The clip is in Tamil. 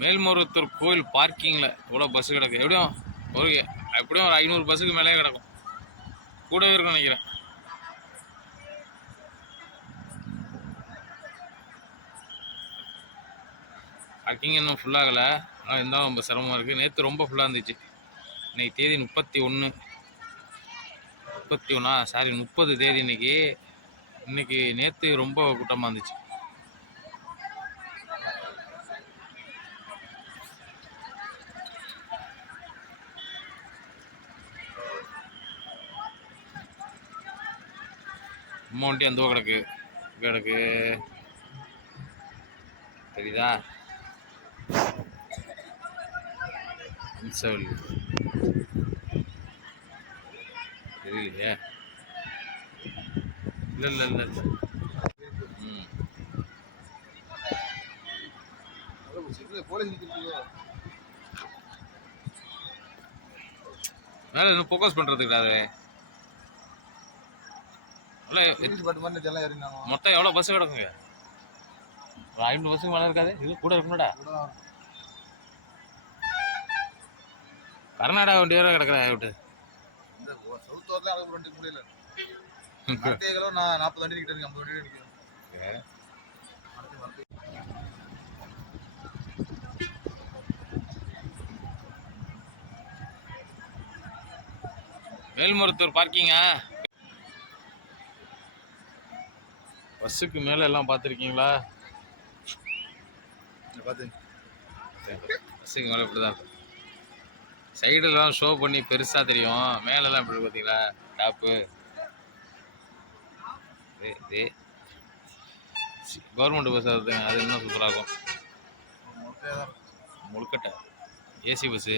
மேல்மருவத்தூர் கோயில் பார்க்கிங்கில் இவ்வளோ பஸ் கிடக்கு. எப்படியும் ஒரு எப்படியும் ஒரு ஐநூறு பஸ்ஸுக்கு மேலே கிடக்கும். கூடவே இருக்கும்னு நினைக்கிறேன். பார்க்கிங் இன்னும் ஃபுல்லாகலை ஆனால் இருந்தாலும் ரொம்ப சிரமமாக இருக்குது நேற்று ரொம்ப ஃபுல்லாக இருந்துச்சு. இன்னைக்கு தேதி முப்பத்தி ஒன்று முப்பத்தி ஒன்றா சாரி முப்பது தேதி இன்னைக்கு. இன்னைக்கு நேற்று ரொம்ப கூட்டமாக இருந்துச்சு. அமௌண்ட்டே வண்டி அந்த கிடக்கு. கிடக்கு. தெரியுதா? இன்சவல் தெரியலையே. இல்லை இல்லை இல்லை இல்லை. ம். போலீஸ் இன்னும் ஃபோக்கஸ் பண்ணுறதுக்கு கிடையாது மொத்தம் எவ்வளோ பஸ் கிடக்குங்க? ஒரு ஐநூறு பஸ்ஸுக்கு மேலே இருக்காது. இது கூட இருக்கும்டா கர்நாடகா வண்டி வேற கிடக்குறா விட்டு? இந்த சவுத் வாரில் அளவு வண்டி முடியல மரத்தேகளும் நான் நாற்பது வண்டி கிட்ட இருக்கு ஐம்பது வண்டி நிற்கிறேன் மேல்மருத்தூர் பார்க்கிங்கா பஸ்ஸுக்கு மேலே எல்லாம் பார்த்துருக்கீங்களா பார்த்து. பஸ்ஸுக்கு மேலே இப்படி தான் சைடுலாம் ஷோ பண்ணி பெருசாக தெரியும். மேலெல்லாம் இப்படி பார்த்தீங்களா? டாப்பு இது கவர்மெண்ட் பஸ் அது அது இன்னும் சூப்பராக இருக்கும். முழுக்கட்டை. AC bus